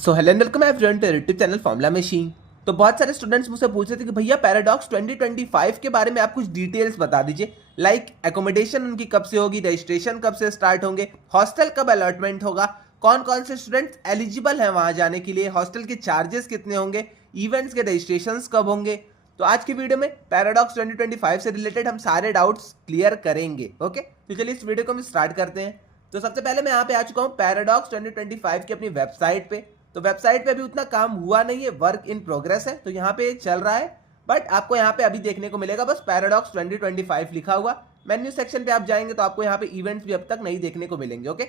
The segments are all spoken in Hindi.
So hello and welcome everyone to YouTube channel formula machine. तो बहुत सारे स्टूडेंट्स मुझसे पूछ रहे थे कि भैया पैराडॉक्स 2025 के बारे में आप कुछ डिटेल्स बता दीजिए, लाइक एकोमोडेशन उनकी कब से होगी, रजिस्ट्रेशन कब से स्टार्ट होंगे, हॉस्टल कब अलॉटमेंट होगा, कौन कौन से स्टूडेंट्स एलिजिबल हैं वहां जाने के लिए, हॉस्टल के चार्जेस कितने होंगे, इवेंट्स के रजिस्ट्रेशन कब होंगे। तो आज की वीडियो में पैराडॉक्स 2025 से रिलेटेड हम सारे डाउट्स क्लियर करेंगे। ओके, तो चलिए इस वीडियो को हम स्टार्ट करते हैं। तो सबसे पहले मैं यहाँ पे आ चुका हूँ पैराडॉक्स 2025 की अपनी वेबसाइट पे। तो वेबसाइट पे अभी उतना काम हुआ नहीं है, वर्क इन प्रोग्रेस है, तो यहाँ पे चल रहा है। बट आपको यहाँ पे अभी देखने को मिलेगा बस पैराडॉक्स 2025 लिखा हुआ। मेन्यू सेक्शन पे आप जाएंगे तो आपको यहाँ पे इवेंट्स भी अब तक नहीं देखने को मिलेंगे। ओके,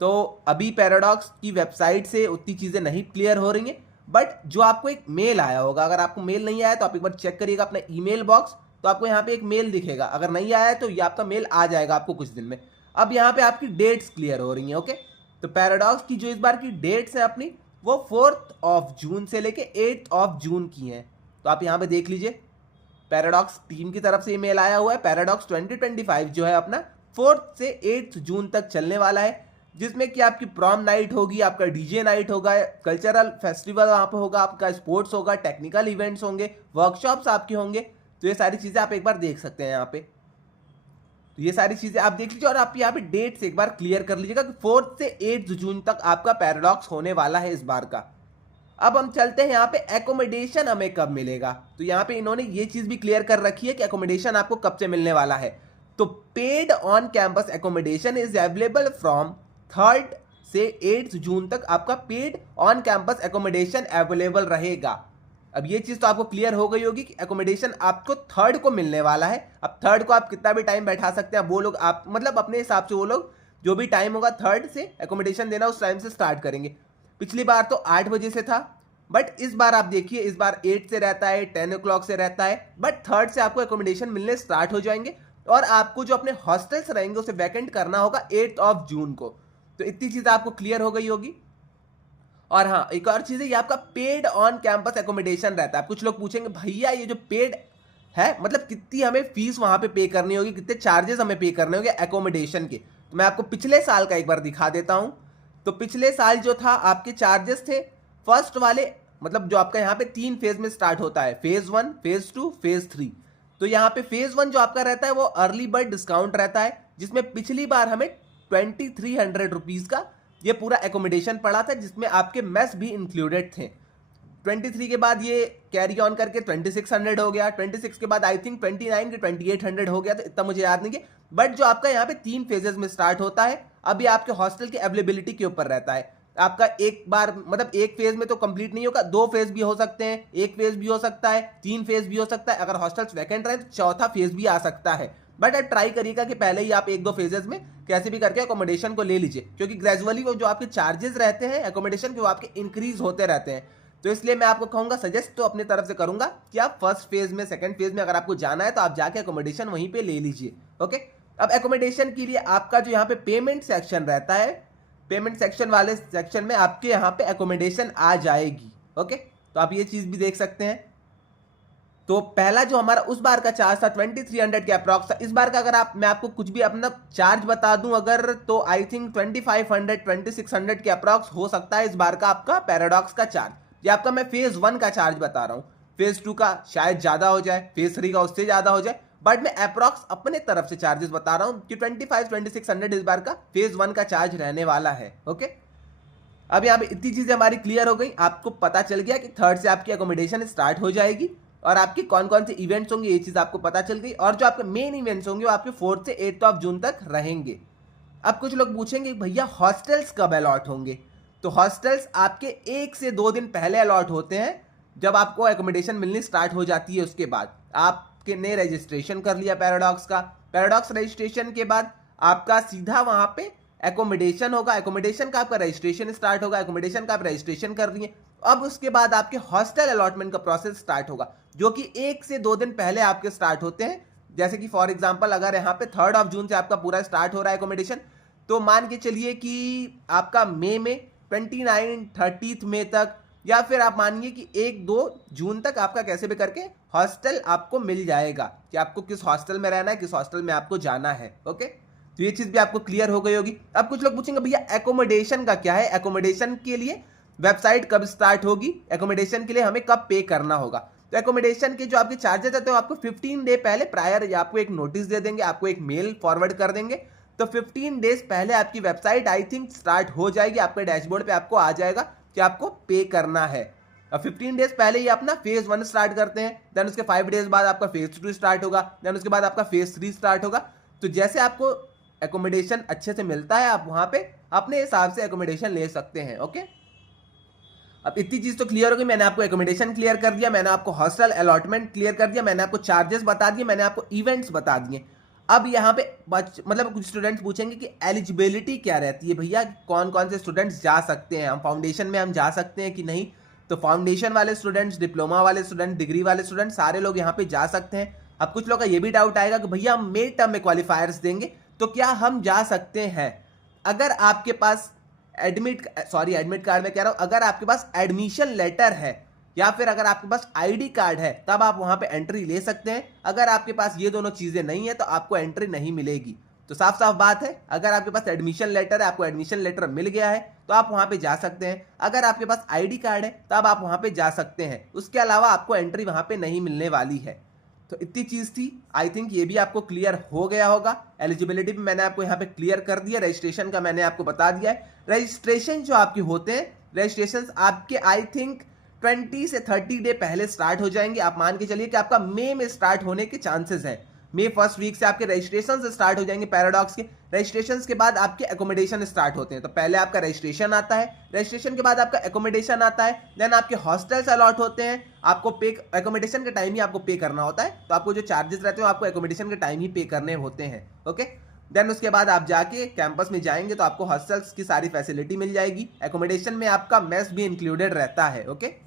तो अभी पैराडॉक्स की वेबसाइट से उतनी चीजें नहीं क्लियर हो रही हैं। बट जो आपको एक मेल आया होगा, अगर आपको मेल नहीं आया तो आप एक बार चेक करिएगा अपना ईमेल बॉक्स, तो आपको यहाँ पे एक मेल दिखेगा। अगर नहीं आया है तो ये आपका मेल आ जाएगा आपको कुछ दिन में। अब यहाँ पे आपकी डेट्स क्लियर हो रही हैं। ओके, तो पैराडॉक्स की जो इस बार की डेट्स हैं अपनी, वो 4 जून से लेके 8 जून की हैं। तो आप यहाँ पे देख लीजिए, पैराडॉक्स टीम की तरफ से ईमेल आया हुआ है। पैराडॉक्स 2025 जो है अपना 4 से 8 जून तक चलने वाला है, जिसमें कि आपकी प्रॉम नाइट होगी, आपका डीजे नाइट होगा, कल्चरल फेस्टिवल वहाँ पे होगा, आपका स्पोर्ट्स होगा, टेक्निकल इवेंट्स होंगे, वर्कशॉप्स आपके होंगे। तो ये सारी चीज़ें आप एक बार देख सकते हैं यहाँ पे। तो ये सारी चीजें आप देख लीजिए और आप यहाँ पे डेट्स एक बार क्लियर कर लीजिएगा कि 4 से 8 जून तक आपका पैराडॉक्स होने वाला है इस बार का। अब हम चलते हैं यहाँ पे एकोमोडेशन हमें कब मिलेगा। तो यहाँ पे इन्होंने ये चीज भी क्लियर कर रखी है कि एकोमोडेशन आपको कब से मिलने वाला है। तो paid on campus accommodation is available from 3 से 8 जून तक आपका paid on campus accommodation available रहेगा। अब ये चीज तो आपको क्लियर हो गई होगी कि एकोमोडेशन आपको 3 को मिलने वाला है। अब 3 को आप कितना भी टाइम बैठा सकते हैं, वो लोग आप मतलब अपने हिसाब से वो लोग जो भी टाइम होगा 3 से एकोमोडेशन देना उस टाइम से स्टार्ट करेंगे। पिछली बार तो 8 बजे से था, बट इस बार आप देखिए, इस बार 8 से रहता है, 10 o'clock से रहता है, बट 3 से आपको एकोमोडेशन मिलने स्टार्ट हो जाएंगे। और आपको जो अपने हॉस्टल्स रहेंगे उसे वैकेंट करना होगा 8 जून को। तो इतनी चीज आपको क्लियर हो गई होगी। और हाँ, एक और चीज है, ये आपका पेड ऑन कैंपस एकोमोडेशन रहता है। कुछ लोग पूछेंगे भैया ये जो पेड है मतलब कितनी हमें फीस वहां पे पे करनी होगी, कितने चार्जेस हमें पे करने होंगे एकोमोडेशन के। तो मैं आपको पिछले साल का एक बार दिखा देता हूं। तो पिछले साल जो था आपके चार्जेस थे फर्स्ट वाले, मतलब जो आपका यहाँ पे 3 फेज में स्टार्ट होता है, फेज 1, फेज 2, फेज 3। तो यहाँ पे फेज 1 जो आपका रहता है वो अर्ली बर्ड डिस्काउंट रहता है, जिसमें पिछली बार हमें 2300 रुपीज का ये पूरा एकोमोडेशन पड़ा था, जिसमें आपके मेस भी इंक्लूडेड थे। 23 के बाद ये कैरी ऑन करके 2600 हो गया, 26 के बाद आई थिंक 29 के 2800 हो गया, तो इतना मुझे याद नहीं है। बट जो आपका यहाँ पे 3 फेजेस में स्टार्ट होता है, अब ये आपके हॉस्टल की अवेलेबिलिटी के ऊपर रहता है। आपका एक बार मतलब एक फेज में तो कंप्लीट नहीं होगा, 2 फेज भी हो सकते हैं, 1 फेज भी हो सकता है, 3 फेज भी हो सकता है। अगर हॉस्टल्स वैकेंट रहे तो चौथा फेज भी आ सकता है। बट आप ट्राई करिएगा कि पहले ही आप 1-2 फेजेस में कैसे भी करके अकोमोडेशन को ले लीजिए, क्योंकि ग्रेजुअली वो जो आपके चार्जेस रहते हैं अकोमोडेशन के वो आपके इंक्रीज होते रहते हैं। तो इसलिए मैं आपको कहूंगा, सजेस्ट तो अपनी तरफ से करूंगा कि आप फर्स्ट फेज में, सेकंड फेज में अगर आपको जाना है तो आप जाके अकोमोडेशन वहीं पे ले लीजिए। ओके, अब अकोमोडेशन के लिए आपका जो यहाँ पे पेमेंट सेक्शन रहता है, पेमेंट सेक्शन वाले सेक्शन में आपके यहाँ पे अकोमोडेशन आ जाएगी। ओके, तो आप ये चीज भी देख सकते हैं। तो पहला जो हमारा उस बार का चार्ज था 2300 के अप्रॉक्स था। इस बार का अगर मैं आपको कुछ भी अपना चार्ज बता दूं अगर, तो आई थिंक 2500 2600 के अप्रॉक्स हो सकता है इस बार का आपका पैराडॉक्स का चार्ज। ये आपका मैं फेज 1 का चार्ज बता रहा हूँ, फेज 2 का शायद ज्यादा हो जाए, फेज 3 का उससे ज्यादा हो जाए, बट मैं अप्रॉक्स अपने तरफ से चार्जेस बता रहा हूँ कि 25-2600 इस बार का फेज 1 का चार्ज रहने वाला है। ओके, अब यहाँ पे इतनी चीजें हमारी क्लियर हो गई, आपको पता चल गया कि 3 से आपकी अकोमोडेशन स्टार्ट हो जाएगी और आपके कौन कौन से इवेंट्स होंगे ये चीज आपको पता चल गई। और जो आपके मेन इवेंट्स होंगे वो आपके 4 से 8 जून तक रहेंगे। अब कुछ लोग पूछेंगे भैया हॉस्टल्स कब अलॉट होंगे। तो हॉस्टल्स आपके 1 से 2 दिन पहले अलॉट होते हैं, जब आपको एकोमोडेशन मिलनी स्टार्ट हो जाती है। उसके बाद आपके ने रजिस्ट्रेशन कर लिया पैराडॉक्स का, पैराडॉक्स रजिस्ट्रेशन के बाद आपका सीधा वहां पे एकोमोडेशन होगा, एकोमोडेशन का आपका रजिस्ट्रेशन स्टार्ट होगा, एकोमोडेशन का आप रजिस्ट्रेशन कर रही है। अब उसके बाद आपके हॉस्टल अलॉटमेंट का प्रोसेस स्टार्ट होगा, जो कि 1 से 2 दिन पहले आपके स्टार्ट होते हैं। जैसे कि फॉर एग्जांपल अगर यहाँ पे 3 जून से आपका पूरा स्टार्ट हो रहा है एकोमोडेशन, तो मान के चलिए कि आपका मई में 29 30 मई तक, या फिर आप मानिए कि 1-2 जून तक आपका कैसे भी करके हॉस्टल आपको मिल जाएगा कि आपको किस हॉस्टल में रहना है, किस हॉस्टल में आपको जाना है। ओके, तो ये चीज भी आपको क्लियर हो गई होगी। अब कुछ लोग पूछेंगे भैया एकोमोडेशन का क्या है। एकोमोडेशन के लिए वेबसाइट कब स्टार्ट होगी, एकोमोडेशन के लिए हमें कब पे करना होगा। तो एकोमोडेशन के जो आपके चार्जेस आते हैं आपको 15 डे पहले प्रायर आपको एक नोटिस दे देंगे, आपको एक मेल फॉरवर्ड कर देंगे। तो 15 डेज पहले आपकी वेबसाइट आई थिंक स्टार्ट हो जाएगी, आपके डैशबोर्ड पे आपको आ जाएगा कि आपको पे करना है। अब 15 डेज पहले ही अपना फेज 1 स्टार्ट करते हैं, देन उसके 5 डेज बाद आपका फेज 2 स्टार्ट होगा, देन उसके बाद आपका फेज 3 स्टार्ट होगा। तो जैसे आपको एकोमोडेशन अच्छे से मिलता है आप वहां पे अपने हिसाब से एकोमोडेशन ले सकते हैं। ओके, अब इतनी चीज तो क्लियर होगी, मैंने आपको एकोमोडेशन क्लियर कर दिया, मैंने आपको हॉस्टल अलॉटमेंट क्लियर कर दिया, मैंने आपको चार्जेस बता दिए, मैंने आपको इवेंट्स बता दिए। अब यहाँ पे मतलब कुछ स्टूडेंट्स पूछेंगे कि एलिजिबिलिटी क्या रहती है, भैया कौन कौन से स्टूडेंट्स जा सकते हैं, हम फाउंडेशन में हम जा सकते हैं कि नहीं। तो फाउंडेशन वाले स्टूडेंट्स, डिप्लोमा वाले स्टूडेंट, डिग्री वाले स्टूडेंट, सारे लोग यहाँ पे जा सकते हैं। अब कुछ लोग का ये भी डाउट आएगा कि भैया हम मिड टर्म में क्वालिफायर्स देंगे तो क्या हम जा सकते हैं। अगर आपके पास एडमिट कार्ड में कह रहा हूं, अगर आपके पास एडमिशन लेटर है या फिर अगर आपके पास आईडी कार्ड है तब आप वहां पे एंट्री ले सकते हैं। अगर आपके पास ये दोनों चीजें नहीं है तो आपको एंट्री नहीं मिलेगी। तो साफ साफ बात है, अगर आपके पास एडमिशन लेटर है, आपको एडमिशन लेटर मिल गया है तो आप वहां पे जा सकते हैं। अगर आपके पास आईडी कार्ड है तब आप वहां पे जा सकते हैं, उसके अलावा आपको एंट्री वहां पे नहीं मिलने वाली है। तो इतनी चीज थी, आई थिंक ये भी आपको क्लियर हो गया होगा। एलिजिबिलिटी भी मैंने आपको यहाँ पे क्लियर कर दिया, रजिस्ट्रेशन का मैंने आपको बता दिया है। रजिस्ट्रेशन जो आपके होते हैं, रजिस्ट्रेशन आपके आई थिंक 20 से 30 डे पहले स्टार्ट हो जाएंगे। आप मान के चलिए कि आपका मई में स्टार्ट होने के चांसेस हैं। मई फर्स्ट वीक से आपके रजिस्ट्रेशन स्टार्ट हो जाएंगे पैराडॉक्स के। रजिस्ट्रेशन के बाद आपके एकोमोडेशन स्टार्ट होते हैं। तो पहले आपका रजिस्ट्रेशन आता है, रजिस्ट्रेशन के बाद आपका एकोमोडेशन आता है, देन आपके हॉस्टल्स अलॉट होते हैं। आपको पे एकोमोडेशन के टाइम ही आपको पे करना होता है, तो आपको जो चार्जेस रहते हैं आपको एकोमोडेशन के टाइम ही पे करने होते हैं। ओके, देन उसके बाद आप जाके कैंपस में जाएंगे तो आपको हॉस्टल्स की सारी फैसिलिटी मिल जाएगी। एकोमोडेशन में आपका मेस भी इंक्लूडेड रहता है। ओके,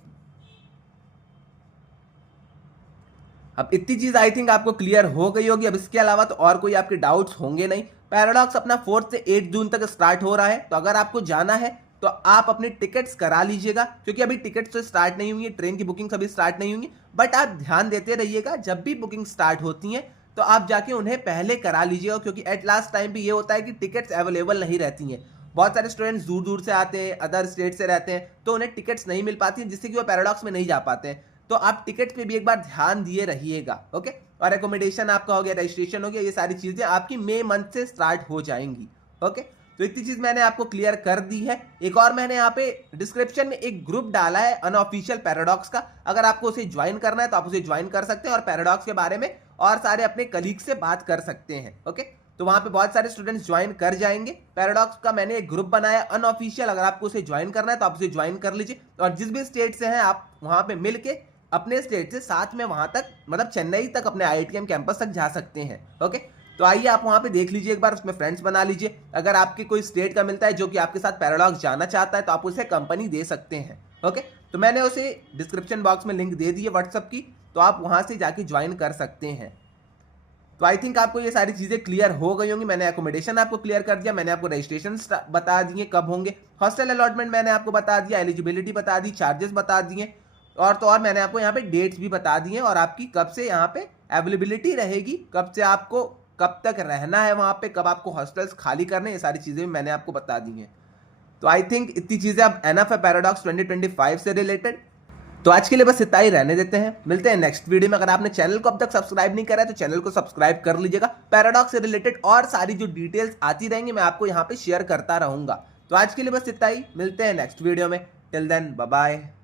अब इतनी चीज आई थिंक आपको क्लियर हो गई होगी। अब इसके अलावा तो और कोई आपके डाउट्स होंगे नहीं। पैराडॉक्स अपना 4 से 8 जून तक स्टार्ट हो रहा है, तो अगर आपको जाना है तो आप अपनी टिकट्स करा लीजिएगा, क्योंकि अभी टिकट्स तो स्टार्ट नहीं हुई है, ट्रेन की बुकिंग अभी स्टार्ट नहीं हुई। बट आप ध्यान देते रहिएगा, जब भी बुकिंग स्टार्ट होती है तो आप जाके उन्हें पहले करा लीजिएगा, क्योंकि एट लास्ट टाइम भी ये होता है कि टिकट्स अवेलेबल नहीं रहती हैं। बहुत सारे स्टूडेंट्स दूर दूर से आते हैं, अदर स्टेट से रहते हैं, तो उन्हें टिकट्स नहीं मिल पाती हैं, जिससे कि वो पैराडॉक्स में नहीं जा पाते हैं। तो आप टिकट पे भी एक बार ध्यान दिए रहिएगा। ओके, और एकोमोडेशन आपका हो गया, रजिस्ट्रेशन हो गया, ये सारी चीजें आपकी मई मंथ से स्टार्ट हो जाएंगी। ओके, तो इतनी चीज मैंने आपको क्लियर कर दी है। एक और मैंने यहाँ पे डिस्क्रिप्शन में एक ग्रुप डाला है अनऑफिशियल पैराडॉक्स का, अगर आपको उसे ज्वाइन करना है तो आप उसे ज्वाइन कर सकते हैं और पैराडॉक्स के बारे में और सारे अपने कलीग से बात कर सकते हैं। ओके, तो वहां पे बहुत सारे स्टूडेंट्स ज्वाइन कर जाएंगे। पैराडॉक्स का मैंने एक ग्रुप बनाया अनऑफिशियल, अगर आपको उसे ज्वाइन करना है तो आप उसे ज्वाइन कर लीजिए, और जिस भी स्टेट से हैं आप वहां पे मिलके अपने स्टेट से साथ में वहां तक, मतलब चेन्नई तक, अपने आईआईटीएम कैंपस तक जा सकते हैं। ओके, तो आइए आप वहां पे देख लीजिए एक बार, उसमें फ्रेंड्स बना लीजिए। अगर आपके कोई स्टेट का मिलता है जो कि आपके साथ पैराडॉक्स जाना चाहता है तो आप उसे कंपनी दे सकते हैं। ओके, तो मैंने उसे डिस्क्रिप्शन बॉक्स में लिंक दे दी है व्हाट्सएप की, तो आप वहां से जाके ज्वाइन कर सकते हैं। तो आई थिंक आपको ये सारी चीजें क्लियर हो गई होंगी। मैंने एकोमोडेशन आपको क्लियर कर दिया, मैंने आपको रजिस्ट्रेशन बता दिए कब होंगे, हॉस्टल अलॉटमेंट मैंने आपको बता दिया, एलिजिबिलिटी बता दी, चार्जेस बता दिए, और तो और मैंने आपको यहाँ पे डेट्स भी बता दी हैं, और आपकी कब से यहाँ पे अवेलेबिलिटी रहेगी, कब से आपको कब तक रहना है वहाँ पे, कब आपको हॉस्टल्स खाली करने, ये सारी चीज़ें भी मैंने आपको बता दी हैं। तो आई थिंक इतनी चीज़ें अब एनफ है पैराडॉक्स 2025 से रिलेटेड। तो आज के लिए बस इतना ही रहने देते हैं, मिलते हैं नेक्स्ट वीडियो में। अगर आपने चैनल को अब तक सब्सक्राइब नहीं करा है तो चैनल को सब्सक्राइब कर लीजिएगा। पैराडॉक्स से रिलेटेड और सारी जो डिटेल्स आती रहेंगी मैं आपको यहाँ पे शेयर करता रहूंगा। तो आज के लिए बस इतना ही, मिलते हैं नेक्स्ट वीडियो में। Till then bye bye.